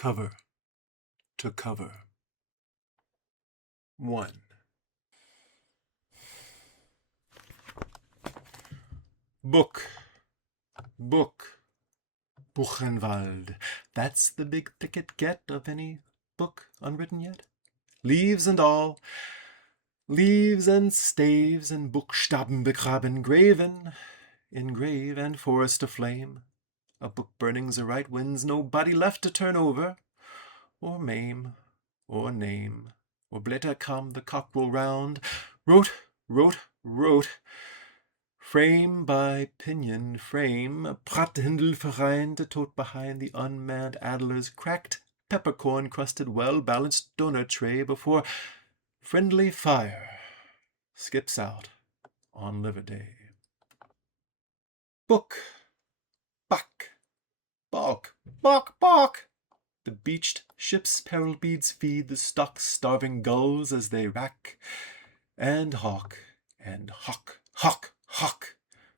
cover to cover. 1. Book, Buchenwald. That's the big thicket get of any book unwritten yet. Leaves and all, leaves and staves and Buchstaben begraben, graven, engrave and forest aflame. A book burning's a right when's nobody left to turn over, or maim, or name, or blätter come the cockerel round, wrote, frame by pinion frame, Prathindel vereint, tot behind the unmanned Adler's cracked, peppercorn-crusted, well-balanced donor tray before friendly fire skips out on liver day. Book, buck, balk, balk. The beached ship's peril beads feed the stock-starving gulls as they rack and hawk, and hawk.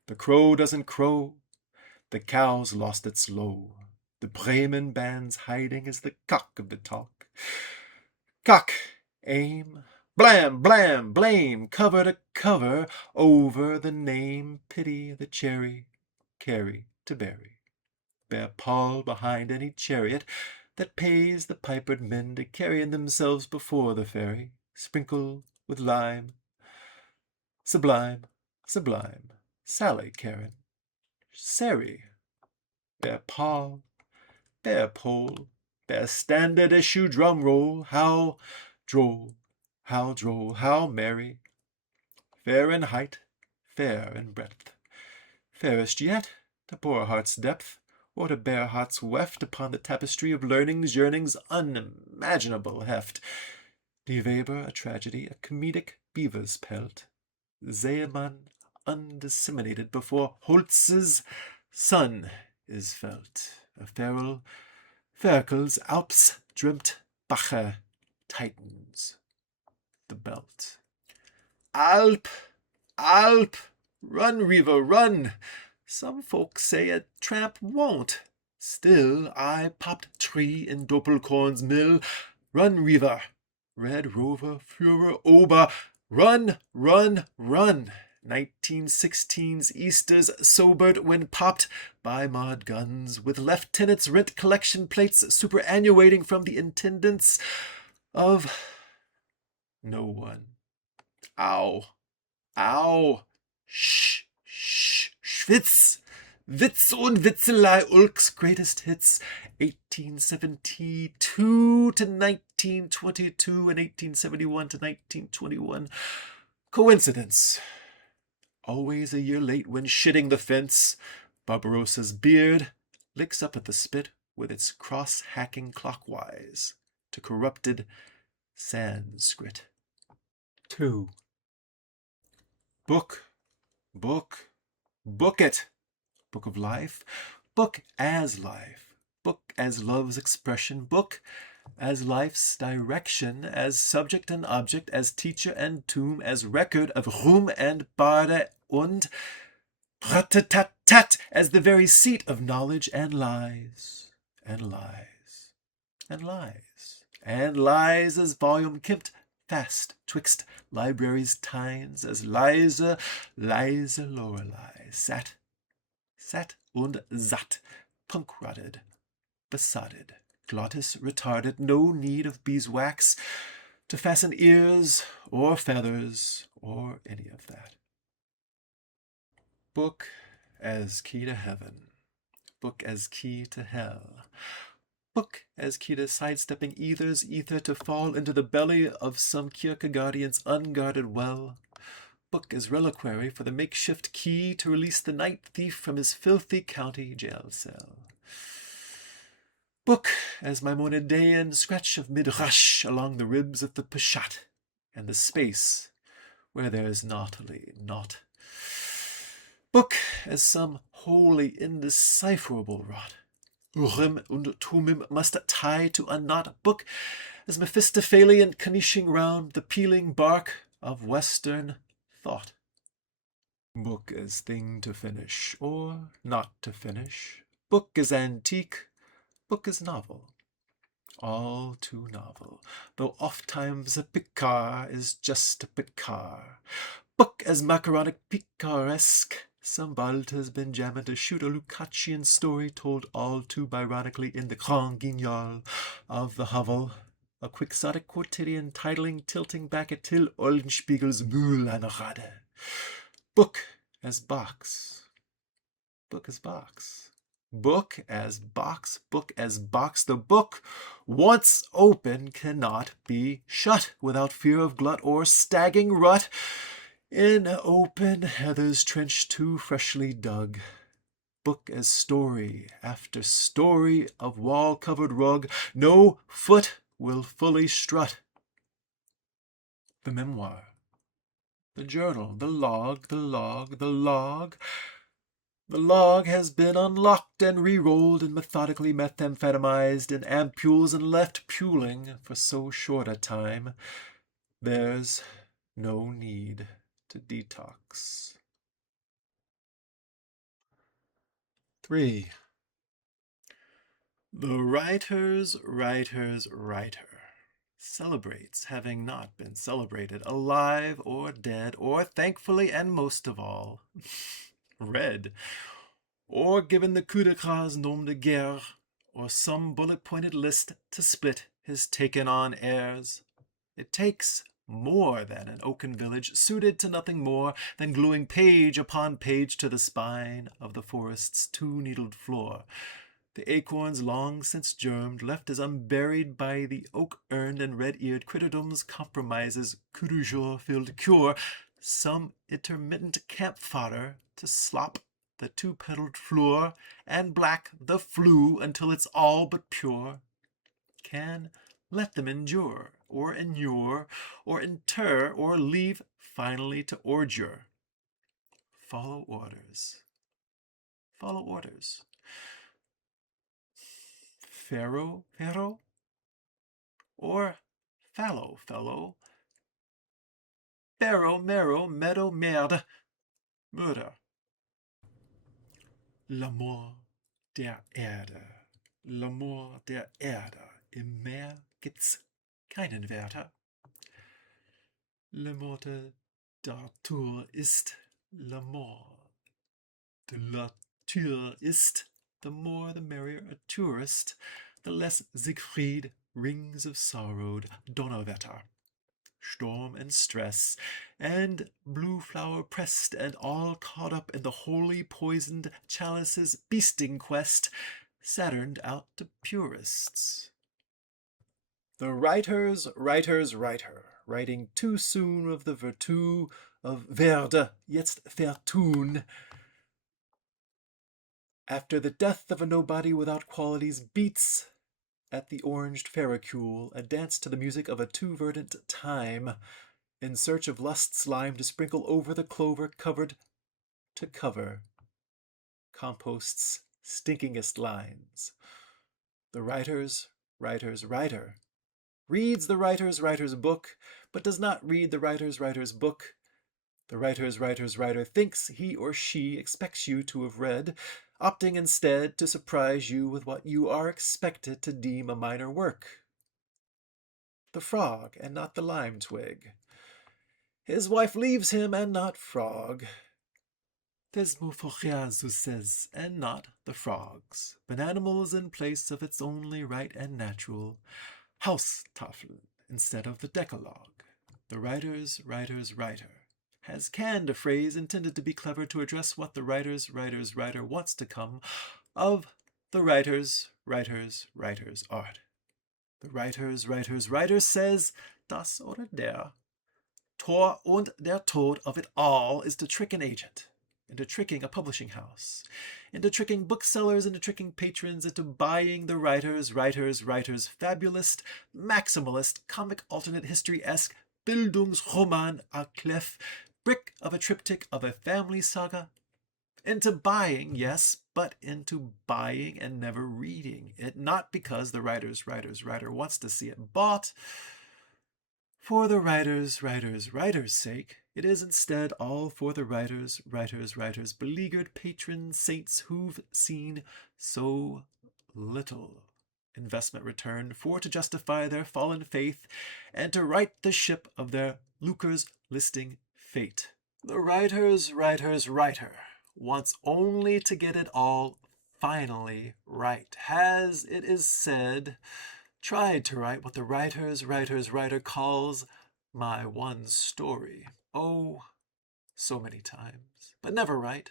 The crow doesn't crow, the cow's lost its low. The Bremen band's hiding is the cock of the talk. Cock, aim, blam, blame, cover to cover, over the name, pity the cherry, carry to bury. Bear Paul behind any chariot that pays the pipered men to carry themselves before the ferry, sprinkle with lime. Sublime, Sally Karen, Sari, bear Paul, bear pole, bear standard issue drum roll, how droll, how merry, fair in height, fair in breadth, fairest yet to poor heart's depth, or to bare heart's weft upon the tapestry of learning's yearning's unimaginable heft. Die Weber, a tragedy, a comedic beaver's pelt, Seemann undisseminated before Holz's sun is felt. A feral Ferkel's Alps dreamt Bache tightens the belt. Alp, run, Reva, run. Some folks say a tramp won't. Still, I popped tree in Doppelkorn's mill. Run, Reva, Red Rover, Führer, Ober. Run! 1916's Easter's sobered when popped by mod guns, with lieutenant's rent collection plates superannuating from the intendants of no one. Ow! Shh! Schwitz! Witz und Witzelei, Ulk's greatest hits, 1872 to 1922 and 1871 to 1921. Coincidence. Always a year late when shitting the fence. Barbarossa's beard licks up at the spit with its cross-hacking clockwise to corrupted Sanskrit. 2. Book it. Book of life, book as love's expression, book as life's direction, as subject and object, as teacher and tomb, as record of Ruhm and Bade und Ratatat, as the very seat of knowledge and lies, as volume kept fast twixt libraries' tines, as leise Lorelei sat und satt, punk-rotted, besotted, glottis retarded, no need of beeswax to fasten ears or feathers or any of that. Book as key to heaven, book as key to hell, book as key to sidestepping either's ether to fall into the belly of some Kierkegaardian's unguarded well, book as reliquary for the makeshift key to release the night thief from his filthy county jail cell. Book as Maimonidean scratch of midrash along the ribs of the Peshat and the space where there's naughtily naught. Book as some wholly indecipherable rot. Urim und Tumim must tie to a knot. Book as Mephistophelian kanishing round the peeling bark of Western thought. Book as thing to finish or not to finish. Book as antique, book as novel. all too novel, though oft-times a picar is just a picar. Book as macaronic picaresque, some bald has been jamming to shoot a Lucacian story told all too Byronically in the Grand Guignol of the hovel, a quixotic quotidian titling tilting back at Till Eulenspiegel's Mühl an Rade. Book as box. Book as box. Book as box. Book as box. The book, once open, cannot be shut without fear of glut or stagging rut. In open heather's trench too freshly dug. Book as story after story of wall-covered rug, no foot will fully strut. The memoir, the journal, the log, the log, the log. The log has been unlocked and re-rolled and methodically methamphetamized in ampules and left puling for so short a time. There's no need to detox. 3. The writer's writer celebrates having not been celebrated, alive or dead, or thankfully and most of all, read, or given the coup de grâce nom de guerre, or some bullet-pointed list to split his taken-on airs. It takes more than an oaken village, suited to nothing more than gluing page upon page to the spine of the forest's two-needled floor. The acorns long since germed, left as unburied by the oak-earned and red-eared critterdom's compromises, coup du jour filled cure, some intermittent camp fodder to slop the two-petaled floor and black the flue until it's all but pure. Can let them endure, or inure, or inter, or leave finally to ordure. Follow orders. Follow orders. Pharaoh, or fallow, fellow. Barrow, marrow, meadow, merde, murder. L'amour der Erde, l'amour der Erde, im Meer gibt's keinen Wärter. L'amour d'Arthur ist l'amour de la Tour ist, the more the merrier a tourist, the less Siegfried, rings of sorrowed Donnerwetter, storm and stress, and blue flower pressed and all caught up in the holy poisoned chalice's beasting quest, Saturned out to purists. The writer's writer, writing too soon of the virtue of werde, jetzt vertun. After the death of a nobody without qualities, beats at the oranged ferrocule, a dance to the music of a too verdant time, in search of lust's lime to sprinkle over the clover covered to cover compost's stinkingest lines. The writer's writer reads the writer's book, but does not read the writer's book. The writer's writer thinks he or she expects you to have read, opting instead to surprise you with what you are expected to deem a minor work. The frog and not the lime twig. His wife leaves him and not frog. Des mots for rien says, and not the frogs. Bananimals in place of its only right and natural Haustafel instead of the Decalogue. The writer's writer has canned a phrase intended to be clever to address what the writer's writer wants to come of the writer's art. The writer's writer says, das oder der. Tor und der Tod of it all is to trick an agent, into tricking a publishing house, into tricking booksellers, into tricking patrons, into buying the writer's fabulist, maximalist, comic alternate history-esque Bildungsroman à clef, brick of a triptych of a family saga, into buying, yes, but into buying and never reading it, not because the writer's writer wants to see it bought. For the writer's sake, it is instead all for the writer's beleaguered patron saints who've seen so little investment return, for to justify their fallen faith, and to right the ship of their lucre's listing fate. The writer's writer wants only to get it all finally right, has, it is said, tried to write what the writer's writer calls my one story. Oh, so many times, but never right,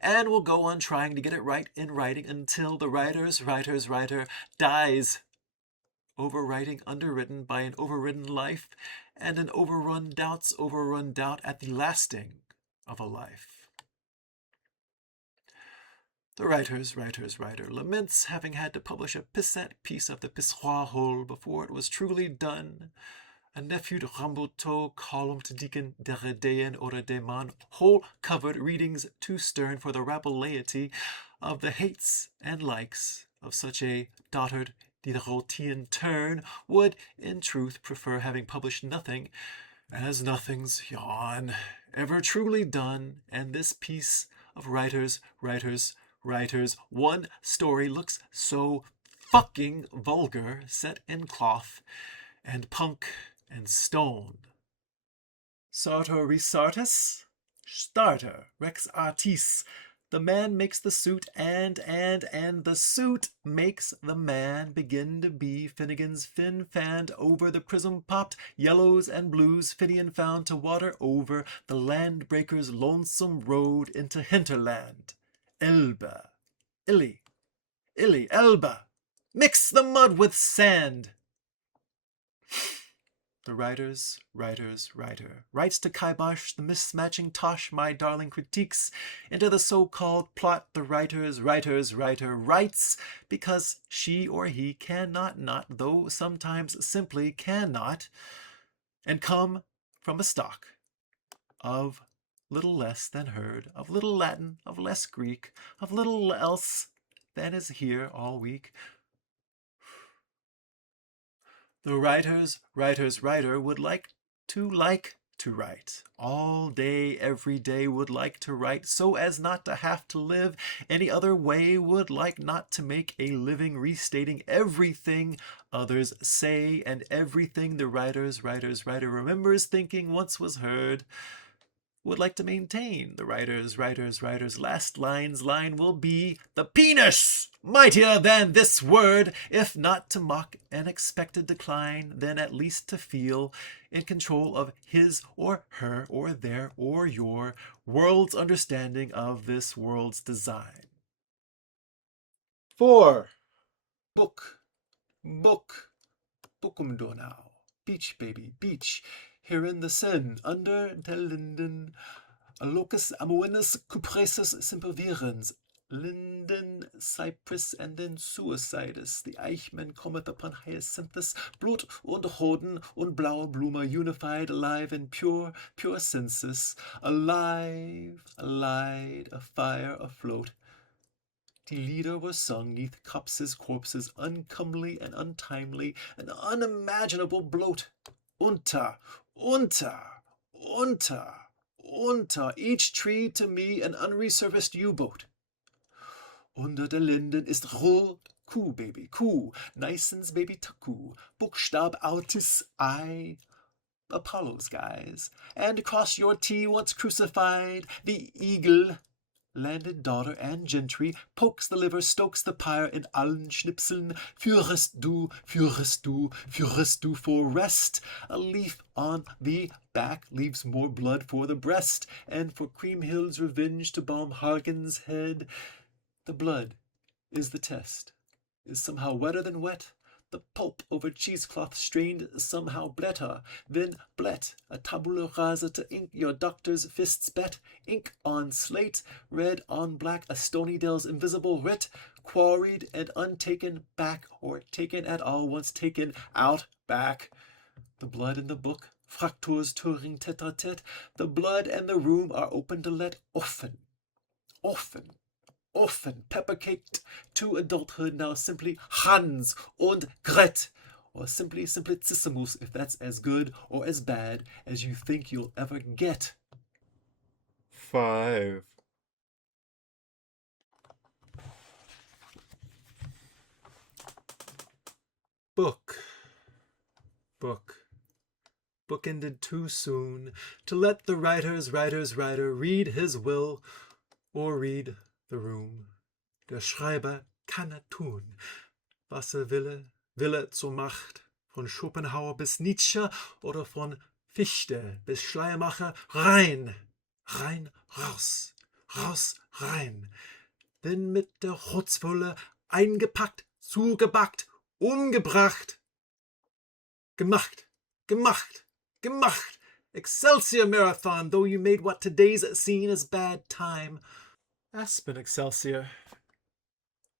and will go on trying to get it right in writing until the writer's writer dies, overwriting underwritten by an overridden life and an overrun doubt at the lasting of a life. The writer's writer laments having had to publish a pissant piece of the pissoir hole before it was truly done. A nephew de Ramboteau, column to Deacon Deredean or Deman, whole covered readings too stern for the rabble laity of the hates and likes of such a dotard Diderotian turn, would in truth prefer having published nothing, as nothing's yawn ever truly done, and this piece of writer's one story looks so fucking vulgar, set in cloth and punk and stone. Sartor resartus, starter, rex artis. The man makes the suit, and the suit makes the man begin to be Finnegan's fin fanned over the prism popped yellows and blues Finian found to water over the land breaker's lonesome road into hinterland. Elbe, Illy, Elbe, mix the mud with sand. The writer's writer writes to kibosh the mismatching tosh my darling critiques into the so-called plot. The writer's writer writes because she or he cannot not, though sometimes simply cannot, and come from a stock of little less than heard, of little Latin, of less Greek, of little else than is here all week. The writer's writer would like to write. All day, every day would like to write so as not to have to live any other way, would like not to make a living restating everything others say and everything the writer's writer remembers thinking once was heard. Would like to maintain the writer's last line will be the penis mightier than this word, if not to mock an expected decline, then at least to feel in control of his or her or their or your world's understanding of this world's design. 4. Bookum Donau, beach baby, beach. Here in the Seine, under der Linden, a locus amoenus cupressus sempervirens, linden, cypress, and then suicidus. The Eichmann cometh upon hyacinthus, Blut und Hoden und blaue Blume, unified, alive, and pure sensus, alive, a fire afloat. Die Lieder were sung neath corpses, uncomely and untimely, an unimaginable bloat. Unter, each tree to me an unresurfaced U-boat. Unter der Linden ist Ruhl, Kuh, baby, Kuh, Nicens, baby, Taku, Buchstab, Altis, I, Apollo's guys, and across your T once crucified, the eagle, landed daughter and gentry, pokes the liver, stokes the pyre in allen Schnipseln, führest du for rest. A leaf on the back leaves more blood for the breast, and for Kriemhild's revenge to balm Hagen's head. The blood is the test, is somehow wetter than wet. The pulp over cheesecloth strained somehow bletter, then blet, a tabula rasa to ink your doctor's fists bet, ink on slate, red on black, a stony dell's invisible writ, quarried and untaken back, or taken at all, once taken out back. The blood in the book, fractures touring tete-a-tete, the blood and the room are open to let often, pepper-caked to adulthood, now simply Hans und Gret, or simply simplicissimus, if that's as good or as bad as you think you'll ever get. 5. Book, book, book ended too soon to let the writer's writer read his will or read the room. Der Schreiber kann tun, was will, Wille zur Macht, von Schopenhauer bis Nietzsche oder von Fichte bis Schleiermacher, rein, rein, raus, raus, rein. Denn mit der Chutzwolle eingepackt, zugebackt, umgebracht. Gemacht, gemacht, gemacht. Excelsior Marathon, though you made what today's scene is bad time. Aspen Excelsior.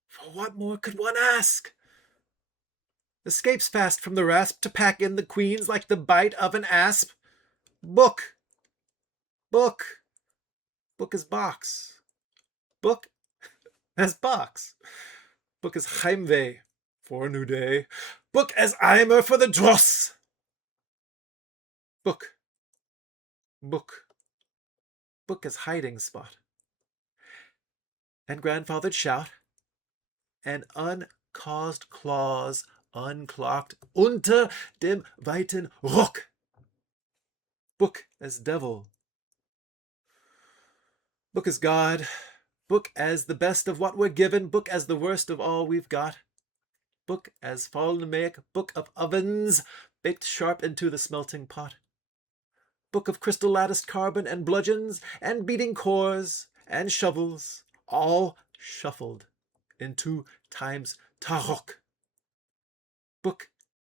For what more could one ask? Escapes fast from the rasp to pack in the queens like the bite of an asp. Book, book, book is box. Book as box. Book as Heimweh for a new day. Book as Eimer for the dross. Book, book, book as hiding spot. And grandfathered shout, and uncaused claws unclocked unter dem weiten Rock. Book as devil. Book as God. Book as the best of what we're given. Book as the worst of all we've got. Book as Falmaic, book of ovens, baked sharp into the smelting pot. Book of crystal latticed carbon and bludgeons and beating cores and shovels, all shuffled into time's tarok. Book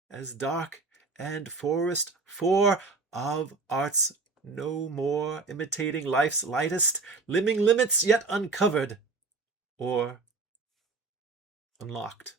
as dark and forest, for of arts no more, imitating life's lightest, limning limits yet uncovered or unlocked.